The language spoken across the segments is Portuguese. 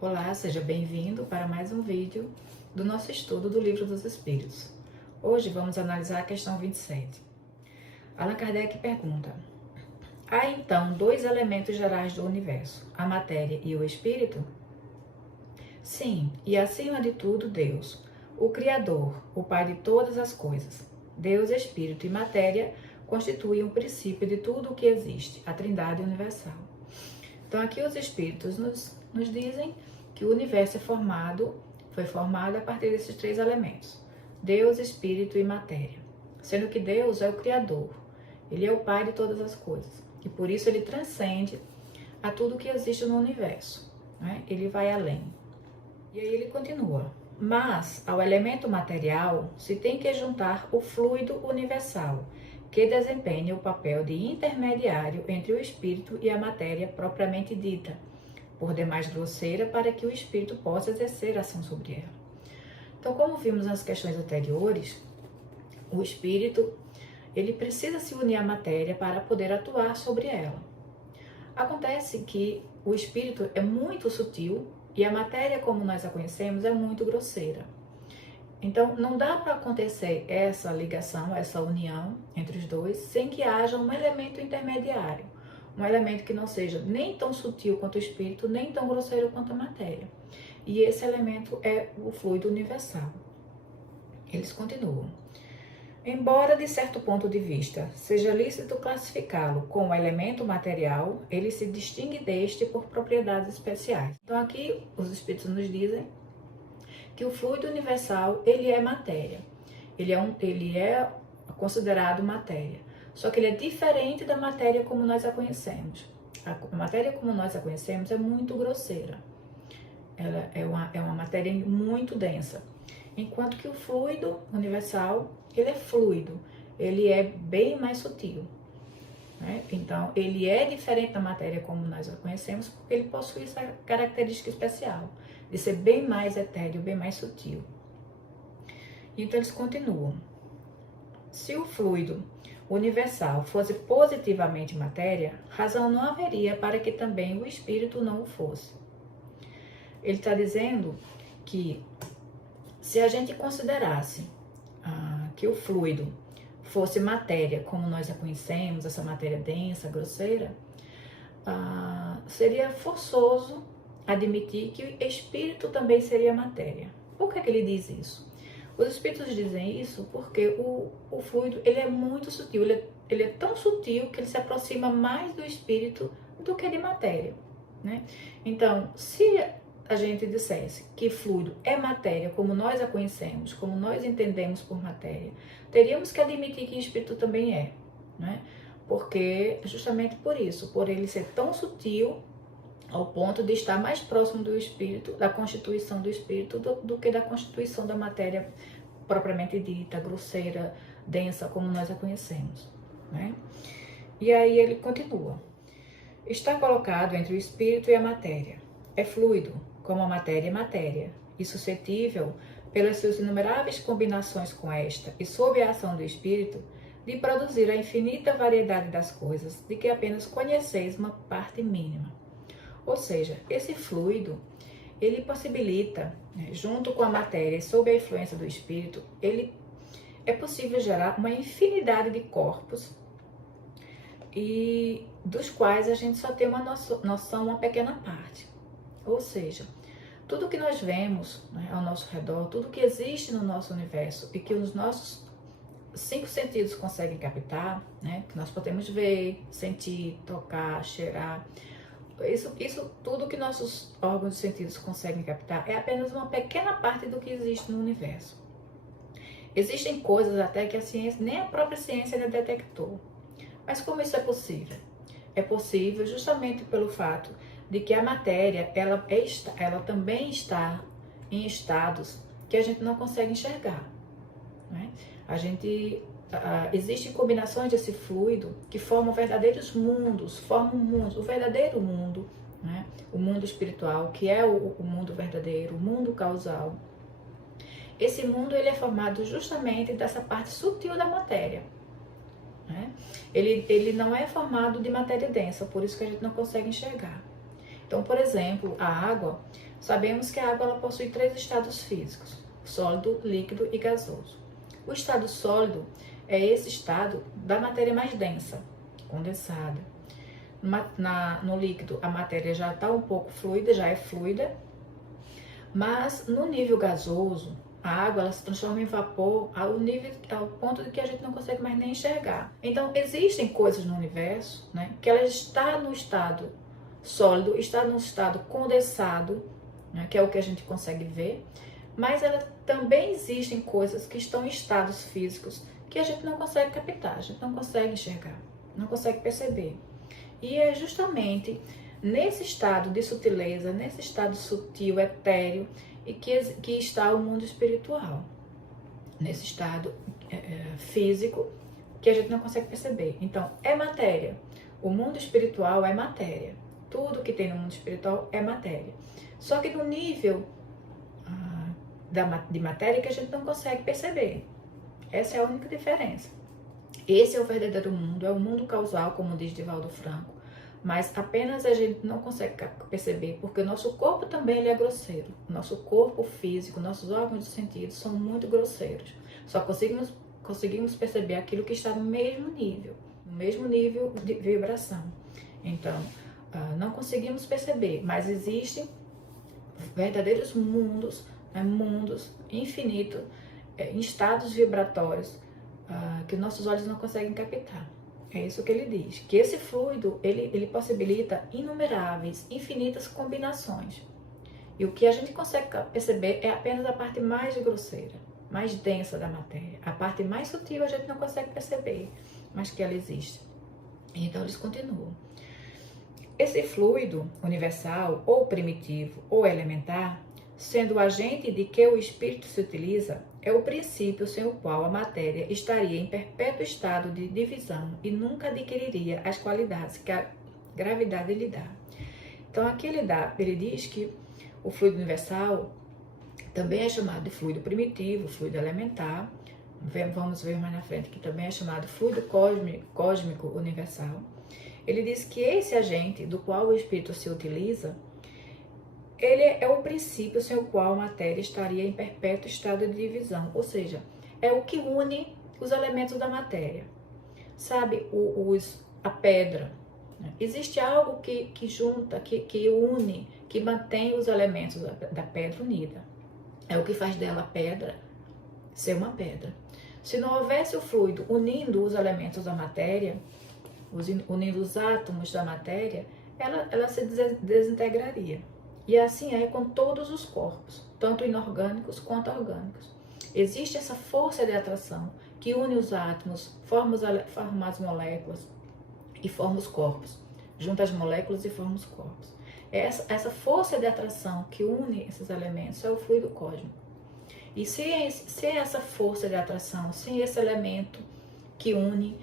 Olá, seja bem-vindo para mais um vídeo do nosso estudo do Livro dos Espíritos. Hoje vamos analisar a questão 27. Allan Kardec pergunta: há então dois elementos gerais do universo, a matéria e o espírito? Sim, e acima de tudo Deus, o Criador, o Pai de todas as coisas. Deus, espírito e matéria constituem o princípio de tudo o que existe, a Trindade universal. Então aqui os espíritos nos dizem que o universo foi formado a partir desses três elementos: Deus, Espírito e matéria. Sendo que Deus é o Criador, Ele é o Pai de todas as coisas. E por isso Ele transcende a tudo que existe no universo, né? Ele vai além. E aí ele continua: mas ao elemento material se tem que juntar o fluido universal, que desempenha o papel de intermediário entre o espírito e a matéria propriamente dita, por demais grosseira para que o espírito possa exercer ação sobre ela. Então, como vimos nas questões anteriores, o espírito ele precisa se unir à matéria para poder atuar sobre ela. Acontece que o espírito é muito sutil e a matéria, como nós a conhecemos, é muito grosseira. Então, não dá para acontecer essa ligação, essa união entre os dois, sem que haja um elemento intermediário. Um elemento que não seja nem tão sutil quanto o espírito, nem tão grosseiro quanto a matéria. E esse elemento é o fluido universal. Eles continuam: embora, de certo ponto de vista, seja lícito classificá-lo como elemento material, ele se distingue deste por propriedades especiais. Então aqui os espíritos nos dizem que o fluido universal, ele é matéria. Ele é considerado matéria. Só que ele é diferente da matéria como nós a conhecemos. A matéria como nós a conhecemos é muito grosseira. Ela é uma matéria muito densa. Enquanto que o fluido universal, ele é fluido. Ele é bem mais sutil, né? Então, ele é diferente da matéria como nós a conhecemos, porque ele possui essa característica especial de ser bem mais etéreo, bem mais sutil. Então, eles continuam: se o fluido universal fosse positivamente matéria, razão não haveria para que também o espírito não o fosse. Ele está dizendo que se a gente considerasse que o fluido fosse matéria, como nós a conhecemos, essa matéria densa, grosseira, seria forçoso admitir que o espírito também seria matéria. Por que ele diz isso? Os espíritos dizem isso porque o fluido ele é muito sutil, ele é tão sutil que ele se aproxima mais do espírito do que de matéria, né? Então, se a gente dissesse que fluido é matéria como nós a conhecemos, como nós entendemos por matéria, teríamos que admitir que espírito também é, né? Porque justamente por isso, por ele ser tão sutil ao ponto de estar mais próximo do espírito, da constituição do espírito, do que da constituição da matéria propriamente dita, grosseira, densa, como nós a conhecemos, né? E aí ele continua: está colocado entre o espírito e a matéria. É fluido, como a matéria é matéria, e suscetível, pelas suas inumeráveis combinações com esta e sob a ação do espírito, de produzir a infinita variedade das coisas, de que apenas conheceis uma parte mínima. Ou seja, esse fluido, ele possibilita, né, junto com a matéria, sob a influência do espírito, é possível gerar uma infinidade de corpos e dos quais a gente só tem uma noção, uma pequena parte. Ou seja, tudo que nós vemos, né, ao nosso redor, tudo que existe no nosso universo e que os nossos 5 sentidos conseguem captar, né, que nós podemos ver, sentir, tocar, cheirar, isso tudo que nossos órgãos de sentidos conseguem captar é apenas uma pequena parte do que existe no universo. Existem coisas até que a ciência, nem a própria ciência ainda detectou. Mas como isso é possível? É possível justamente pelo fato de que a matéria, ela também está em estados que a gente não consegue enxergar, né? Existem combinações desse fluido que formam verdadeiros mundos, o verdadeiro mundo, né? O mundo espiritual, que é o mundo verdadeiro, o mundo causal. Esse mundo ele é formado justamente dessa parte sutil da matéria, né? Ele não é formado de matéria densa, por isso que a gente não consegue enxergar. Então, por exemplo, a água, Sabemos que a água ela possui 3 estados físicos: sólido, líquido e gasoso. O estado sólido é esse estado da matéria mais densa, condensada. No líquido, a matéria já está um pouco fluida, já é fluida, mas no nível gasoso, a água ela se transforma em vapor ao ponto de que a gente não consegue mais nem enxergar. Então, existem coisas no universo, né, que ela está no estado sólido, está no estado condensado, né, que é o que a gente consegue ver, mas ela também existem coisas que estão em estados físicos que a gente não consegue captar, a gente não consegue enxergar, não consegue perceber. E é justamente nesse estado de sutileza, nesse estado sutil, etéreo, e que está o mundo espiritual. Nesse estado físico que a gente não consegue perceber. Então, é matéria. O mundo espiritual é matéria. Tudo que tem no mundo espiritual é matéria. Só que no nível de matéria que a gente não consegue perceber. Essa é a única diferença. Esse é o verdadeiro mundo, é o mundo causal, como diz Divaldo Franco, mas apenas a gente não consegue perceber, porque o nosso corpo também ele é grosseiro. O nosso corpo físico, nossos órgãos de sentido são muito grosseiros. Só conseguimos perceber aquilo que está no mesmo nível de vibração. Então, não conseguimos perceber, mas existem verdadeiros mundos, mundos infinitos, em estados vibratórios, que nossos olhos não conseguem captar. É isso que ele diz, que esse fluido, ele possibilita inumeráveis, infinitas combinações. E o que a gente consegue perceber é apenas a parte mais grosseira, mais densa da matéria. A parte mais sutil a gente não consegue perceber, mas que ela existe. Então eles continuam. Esse fluido universal, ou primitivo, ou elementar, sendo o agente de que o espírito se utiliza, é o princípio sem o qual a matéria estaria em perpétuo estado de divisão e nunca adquiriria as qualidades que a gravidade lhe dá. Então aqui ele diz que o fluido universal também é chamado de fluido primitivo, fluido elementar. Vamos ver mais na frente que também é chamado fluido cósmico universal. Ele diz que esse agente do qual o espírito se utiliza, ele é o princípio sem o qual a matéria estaria em perpétuo estado de divisão, ou seja, é o que une os elementos da matéria. Sabe, a pedra, né? Existe algo que junta, que une, que mantém os elementos da pedra unida. É o que faz dela pedra ser uma pedra. Se não houvesse o fluido unindo os elementos da matéria, unindo os átomos da matéria, ela se desintegraria. E assim é com todos os corpos, tanto inorgânicos quanto orgânicos. Existe essa força de atração que une os átomos, forma as moléculas e forma os corpos. Junta as moléculas e forma os corpos. Essa força de atração que une esses elementos é o fluido cósmico. E sem essa força de atração, sem esse elemento que une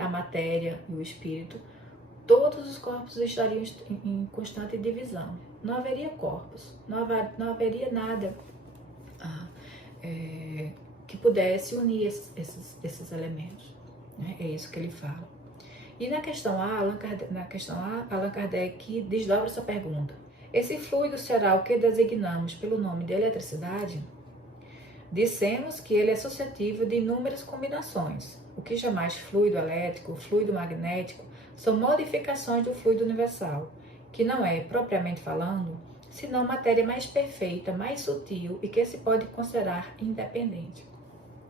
a matéria e o espírito, todos os corpos estariam em constante divisão. Não haveria corpos, não haveria nada que pudesse unir esses elementos. Né? É isso que ele fala. E na questão A, Allan Kardec desdobra essa pergunta. Esse fluido será o que designamos pelo nome de eletricidade? Dissemos que ele é suscetível de inúmeras combinações. O que jamais fluido elétrico, fluido magnético, são modificações do fluido universal, que não é, propriamente falando, senão matéria mais perfeita, mais sutil e que se pode considerar independente.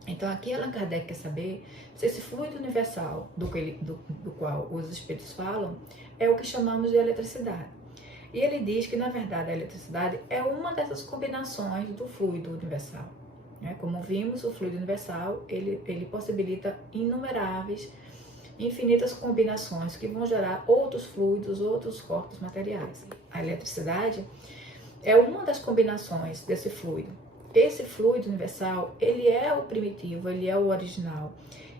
Então aqui Allan Kardec quer saber se esse fluido universal do qual os espíritos falam é o que chamamos de eletricidade. E ele diz que, na verdade, a eletricidade é uma dessas combinações do fluido universal. Como vimos, o fluido universal ele possibilita inumeráveis, infinitas combinações que vão gerar outros fluidos, outros corpos materiais. A eletricidade é uma das combinações desse fluido. Esse fluido universal, ele é o primitivo, ele é o original.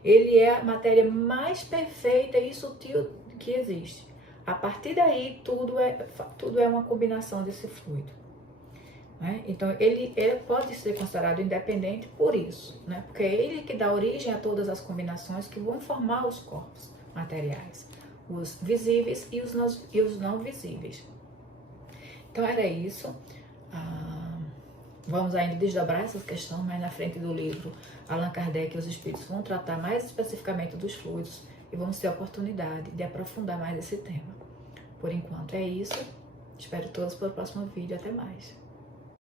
Ele é a matéria mais perfeita e sutil que existe. A partir daí, tudo é uma combinação desse fluido. Então, ele pode ser considerado independente por isso, porque é ele que dá origem a todas as combinações que vão formar os corpos materiais, os visíveis e os não visíveis. Então era isso. Vamos ainda desdobrar essa questão, mas na frente do livro, Allan Kardec e os Espíritos vão tratar mais especificamente dos fluidos e vamos ter a oportunidade de aprofundar mais esse tema. Por enquanto é isso. Espero todos para o próximo vídeo. Até mais.